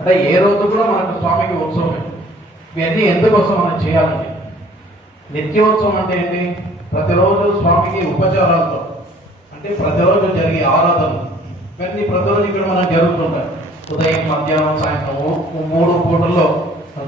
అంటే ఏ రోజు కూడా మనకు స్వామికి ఉత్సవమే. ఇవన్నీ ఎందుకోసం మనం చేయాలండి? నిత్యోత్సవం అంటే ఏంటి? ప్రతిరోజు స్వామికి ఉపచారాలతో, అంటే ప్రతిరోజు జరిగే ఆరాధనలు ఇవన్నీ ప్రతిరోజు ఇక్కడ మనం జరుగుతుంటాయి. ఉదయం, మధ్యాహ్నం, సాయంత్రం 3 పూటల్లో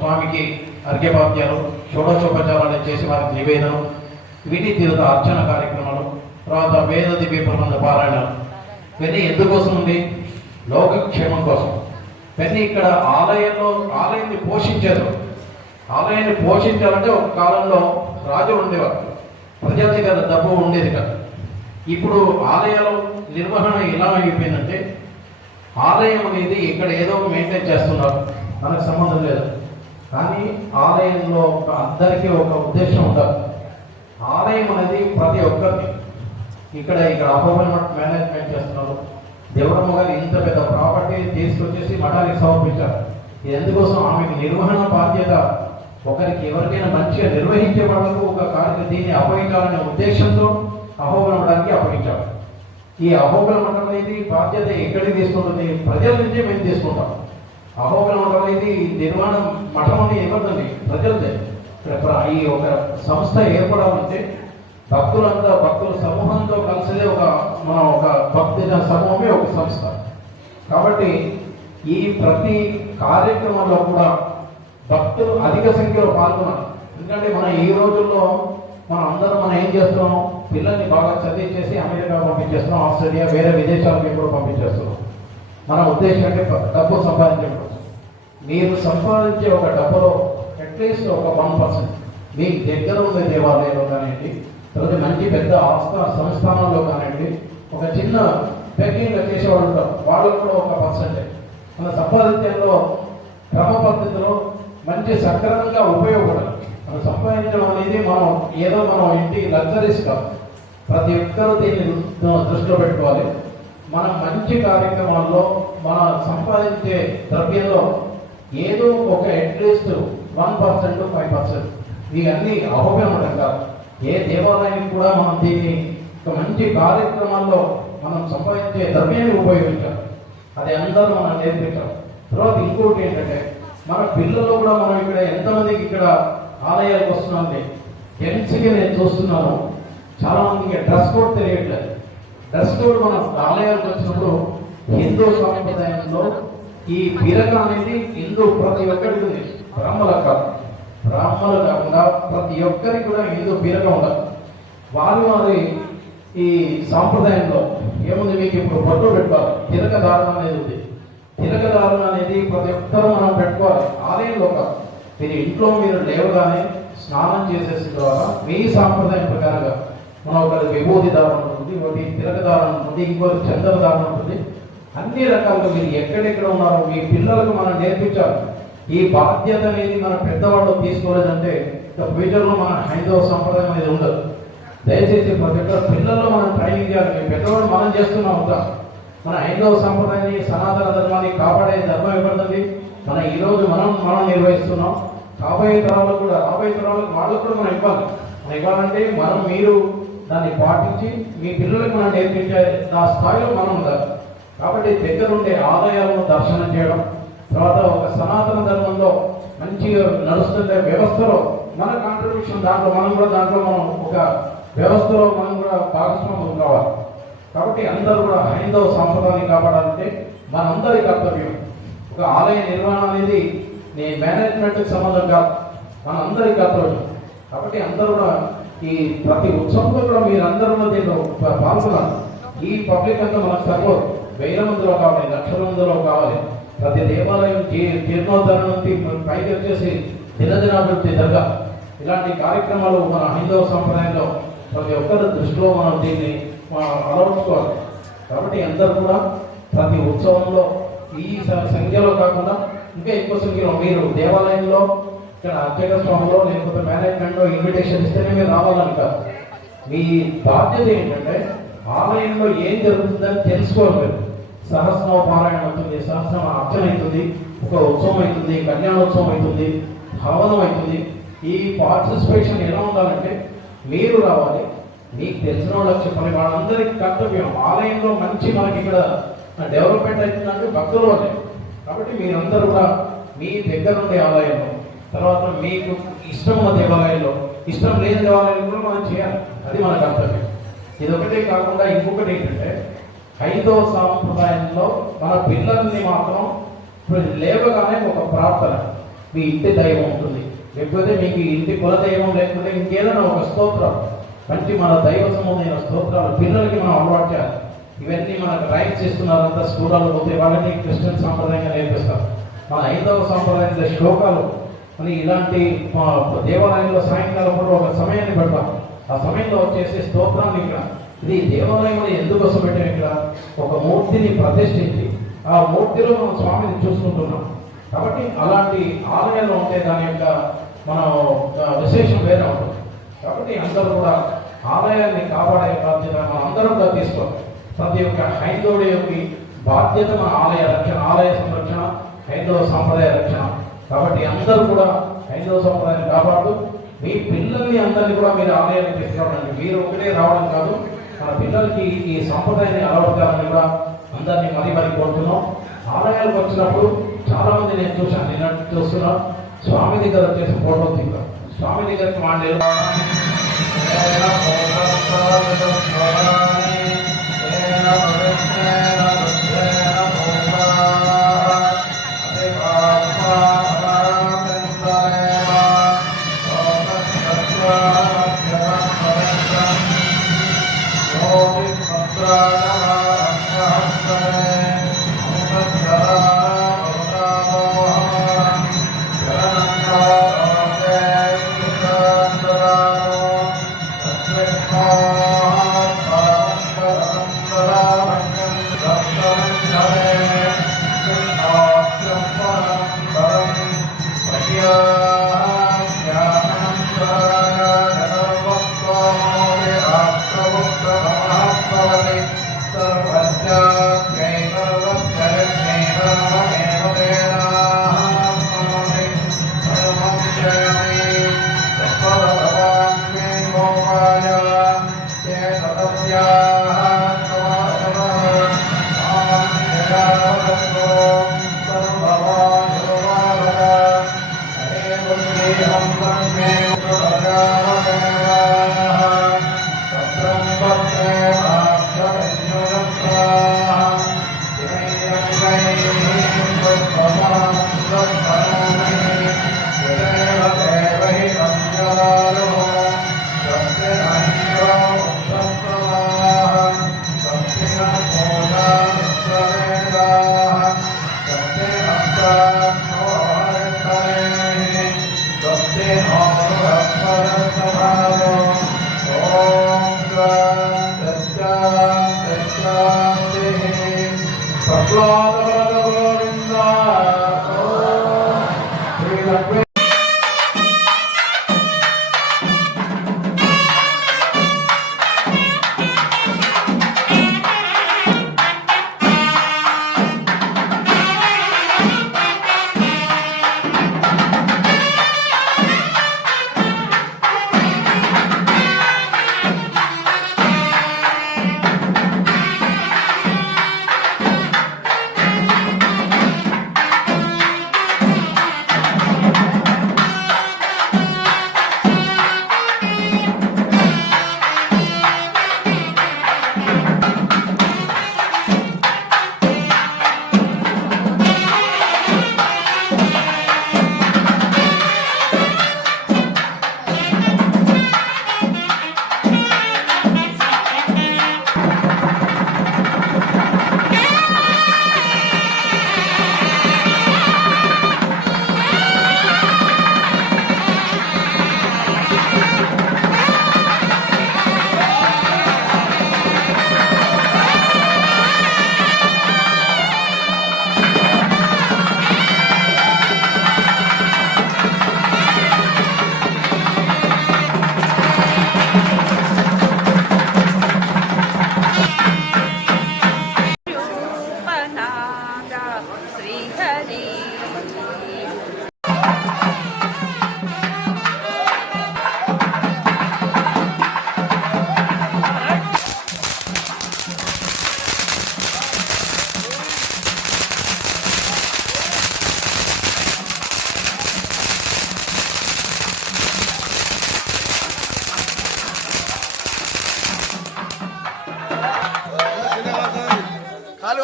స్వామికి అర్ఘ్యపాద్యాలు, షోడశోపచారాలు చేసి వారికి నివేదనం, వీటి తీరుత అర్చన కార్యక్రమాలు, తర్వాత వేద దివ్య ప్రబంధ పారాయణాలు. ఇవన్నీ ఎందుకోసం ఉంది? లోకక్షేమం కోసం. ఇవన్నీ ఇక్కడ ఆలయాన్ని పోషించారు. ఆలయాన్ని పోషించాలంటే ఒక కాలంలో రాజులు ఉండేవారు, ప్రజల దగ్గర డబ్బు ఉండేది కదా. ఇప్పుడు ఆలయాల నిర్వహణ ఎలా అయిపోయిందంటే, ఆలయం అనేది ఇక్కడ ఏదో మెయింటైన్ చేస్తున్నారు, మనకు సంబంధం లేదు. కానీ ఆలయంలో అందరికీ ఒక ఉద్దేశం ఉండాలి. ఆలయం అనేది ప్రతి ఒక్కరికి ఇక్కడ అపోహమెంట్ మేనేజ్మెంట్ చేస్తున్నారు. దేవరమ్మ గారు ఇంత పెద్ద ప్రాపర్టీ తీసుకొచ్చేసి మఠానికి సమర్పించారు. ఇది ఎందుకోసం? ఆమెకు నిర్వహణ బాధ్యత. ఒకరికి ఎవరికైనా మంచిగా నిర్వహించే వాళ్ళకు ఒక కార్యక్రమం దీన్ని అప్పగించాలనే ఉద్దేశంతో అహోబల మఠానికి అప్పగించారు. ఈ అహోబల మఠం అనేది బాధ్యత ఎక్కడికి తీసుకుంటుంది? ప్రజల నుంచే మేము తీసుకుంటాం. అహోబల మఠం అనేది నిర్వహణ మఠం అనేది ఎవరిదండి? ప్రజలదే. ఈ ఒక సంస్థ ఏర్పడాలంటే భక్తుల సమూహంతో కలిసిదే ఒక భక్తి సమూహమే ఒక సంస్థ. కాబట్టి ఈ ప్రతి కార్యక్రమంలో కూడా భక్తులు అధిక సంఖ్యలో పాల్గొనాలి. ఎందుకంటే మనం ఈ రోజుల్లో మనం ఏం చేస్తున్నాం? పిల్లల్ని బాగా చదివించేసి అమెరికా పంపించేస్తున్నాం, ఆస్ట్రేలియా, వేరే విదేశాలకు కూడా పంపించేస్తున్నాం. మన ఉద్దేశం అంటే డబ్బు సంపాదించడం. మీరు సంపాదించే ఒక డబ్బులో అట్లీస్ట్ ఒక 1% మీ దగ్గర ఉన్న దేవాలయంలో కానివ్వండి, తర్వాత మంచి పెద్ద సంస్థానాల్లో కానివ్వండి, ఒక చిన్న బెగ్గింగ్గా చేసేవాళ్ళు ఉంటారు, వాళ్ళు కూడా ఒక పర్సెంటేజ్ మన సంపాదించడంలో క్రమ పద్ధతిలో మంచి సక్రమంగా ఉపయోగపడాలి. మనం సంపాదించడం అనేది మనం ఇంటి లగ్జరీస్ కాదు. ప్రతి ఒక్కరూ దీన్ని దృష్టిలో పెట్టుకోవాలి. మనం మంచి కార్యక్రమాల్లో మన సంపాదించే ద్రవ్యంలో ఏదో ఒక అట్లీస్ట్ 1% 5% ఇవన్నీ అహోబలం కాదు. ఏ దేవాలయానికి కూడా మనం దీన్ని ఒక మంచి కార్యక్రమాల్లో మనం సంపాదించే ద్రవ్యాన్ని ఉపయోగించాలి. అది అందరూ మనం నేర్పించాలి. తర్వాత ఇంకోటి ఏంటంటే, మన పిల్లలు కూడా మనం ఇక్కడ ఎంతమందికి ఇక్కడ ఆలయాలకు వస్తున్నామండి. జెంట్స్కి నేను చూస్తున్నాను, చాలా మందికి డ్రెస్ కోడ్ తెలియట్లేదు. డ్రెస్ కోడ్ మన ఆలయాలకు వచ్చినప్పుడు హిందూ సాంప్రదాయంలో ఈ పిరక అనేది హిందూ ప్రతి ఒక్కరికి ఉంది. బ్రాహ్మణులు కాకుండా ప్రతి ఒక్కరికి కూడా హిందూ పిరక ఉండదు. వారి ఈ సాంప్రదాయంలో ఏముంది? మీకు ఇప్పుడు బొట్టు పెట్టుకోవాలి, తిలక దారుణం అనేది ఉంది. తిలక దారుణం అనేది ప్రతి ఒక్కరూ మనం పెట్టుకోవాలి. ఆలయంలో కాదు, మీరు ఇంట్లో మీరు లేవగానే స్నానం చేసేసిన ద్వారా మీ సాంప్రదాయం ప్రకారంగా మనం ఒకటి విభూతి దారుణం ఉంటుంది, ఒకటి తిలక దారుణం ఉంటుంది, ఇంకోటి చందన దారుణం ఉంటుంది. అన్ని రకాలుగా మీరు ఎక్కడెక్కడ ఉన్నారో మీ పిల్లలకు మనం నేర్పించాలి. ఈ బాధ్యత అనేది మన పెద్దవాళ్ళు తీసుకోలేదంటే ఫ్యూచర్లో మన హైందవ సంప్రదాయం అనేది ఉండదు. దయచేసి ప్రతి ఒక్క పిల్లల్లో మనం ట్రైనింగ్ చేయాలి. మీ పెద్దవాడు మనం చేస్తున్నాం అవుతాం. మన హైందవ సంప్రదాయాన్ని సనాతన ధర్మాన్ని కాపాడే ధర్మం ఇవ్వబడుతుంది. ఈరోజు మనం నిర్వహిస్తున్నాం. రాబోయే తరాలకు వాళ్ళకు కూడా మనం ఇవ్వాలంటే మీరు దాన్ని పాటించి మీ పిల్లలకు మనం నేర్పించే ఆ స్థాయిలో మనం ఉండాలి. కాబట్టి దగ్గరుండే ఆలయాలను దర్శనం చేయడం, తర్వాత ఒక సనాతన ధర్మంలో మంచిగా నడుస్తుండే వ్యవస్థలో మన కాంట్రిబ్యూషన్ దాంట్లో మనం ఒక వ్యవస్థలో మనం కూడా భాగస్వామ్యం కావాలి. కాబట్టి అందరూ కూడా హైందవ సంప్రదాయాన్ని కాపాడాలంటే మనందరి కర్తవ్యం. ఒక ఆలయ నిర్వహణ అనేది మేనేజ్మెంట్కి సంబంధం కాదు, మనందరి కర్తవ్యం. కాబట్టి అందరూ కూడా ఈ ప్రతి ఉత్సవంలో కూడా మీరు అందరూ దీంట్లో పాల్గొనాలి. ఈ పబ్లిక్ అంతా మనకు సరిపోదు. 1000 మందిలో కావాలి, లక్షల మందిలో కావాలి. ప్రతి దేవాలయం జీర్ణోద్ధరణ నుంచి పైకి వచ్చేసి దినదినాభివృద్ధి జరగాలి. ఇలాంటి కార్యక్రమాలు మన హైందవ సంప్రదాయంలో ప్రతి ఒక్కరి దృష్టిలో మనం దీన్ని అలవర్చుకోవాలి. కాబట్టి అందరూ కూడా ప్రతి ఉత్సవంలో ఈ సంఖ్యలో కాకుండా ఇంకా ఎక్కువ సంఖ్యలో మీరు దేవాలయంలో ఇక్కడ అర్చక స్వామిలో లేకపోతే మేనేజ్మెంట్లో ఇన్విటేషన్ ఇస్తేనే మీరు రావాలని కాదు. మీ బాధ్యత ఏంటంటే ఆలయంలో ఏం జరుగుతుందని తెలుసుకోవాలి. సహస్రనామ పారాయణ అవుతుంది, సహస్రనామ అర్చన అవుతుంది, ఒక ఉత్సవం అవుతుంది, కళ్యాణోత్సవం అవుతుంది, హవనం అవుతుంది. ఈ పార్టిసిపేషన్ ఎలా ఉండాలంటే మీరు రావాలి, మీకు తెలిసిన వాళ్ళకి చెప్పాలి. వాళ్ళందరికీ కర్తవ్యం. ఆలయంలో మంచి మనకి ఇక్కడ డెవలప్మెంట్ అవుతుందంటే భక్తుల వల్లే. కాబట్టి మీరందరూ కూడా మీ దగ్గర ఉండే ఆలయంలో, తర్వాత మీకు ఇష్టం ఉన్న దేవాలయంలో, ఇష్టం లేని దేవాలయంలో కూడా మనం చేయాలి. అది మన కర్తవ్యం. ఇది ఒకటే కాకుండా ఇంకొకటి ఏంటంటే హైందవ సాంప్రదాయంలో మన పిల్లల్ని మాత్రం లేవగానే ఒక ప్రార్థన, మీ ఇంటి దైవం ఉంటుంది, లేకపోతే మీకు ఇంటి కులదైవం, లేకపోతే ఇంకేదైనా ఒక స్తోత్రం, మంచి మన దైవ సంబంధమైన స్తోత్రాలు పిల్లలకి మనం అలవాటు చేయాలి. ఇవన్నీ మనకు రైట్స్ ఇస్తున్నారంతా స్కూళ్ళలో పోతే వాళ్ళని క్రిస్టియన్ సాంప్రదాయంగా నేర్పిస్తారు. మన హైందవ సాంప్రదాయంలో శ్లోకాలు అని ఇలాంటి దేవాలయంలో సాయంకాలం పూట ఒక సమయాన్ని పెడతాం. ఆ సమయంలో వచ్చేసి స్తోత్రాన్ని ఇక్కడ ఇది దేవాలయం ఎందుకోసం పెట్టాం, ఇక్కడ ఒక మూర్తిని ప్రతిష్ఠించి ఆ మూర్తిలో మనం స్వామిని చూసుకుంటున్నాం. కాబట్టి అలాంటి ఆలయాలు ఉంటే దాని యొక్క మన విశేషం వేరే ఉంటుంది. కాబట్టి అందరూ కూడా ఆలయాన్ని కాపాడే బాధ్యత మనం అందరం కూడా తీసుకోవాలి. ప్రతి ఒక్క హైందవుడి యొక్క బాధ్యత మన ఆలయ రక్షణ, ఆలయ సంరక్షణ, హైందవ సాంప్రదాయ రక్షణ. కాబట్టి అందరూ కూడా హైందవ సంప్రదాయాన్ని కాపాడుతూ మీ పిల్లల్ని అందరినీ కూడా మీరు ఆలయానికి తీసుకురావడానికి, మీరు ఒకటే రావడం కాదు, మన పిల్లలకి ఈ సాంప్రదాయాన్ని అలవర్చాలని కూడా అందరినీ మరీ కోరుతున్నాం. ఆలయాలకు వచ్చినప్పుడు చాలా మంది నేను చూశాను, నేను చూస్తున్నా, స్వామి దగ్గర వచ్చేసి ఫోటో దిగుతాం. స్వామి దగ్గరికి వాళ్ళు Yeah.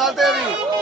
కాలుతాయి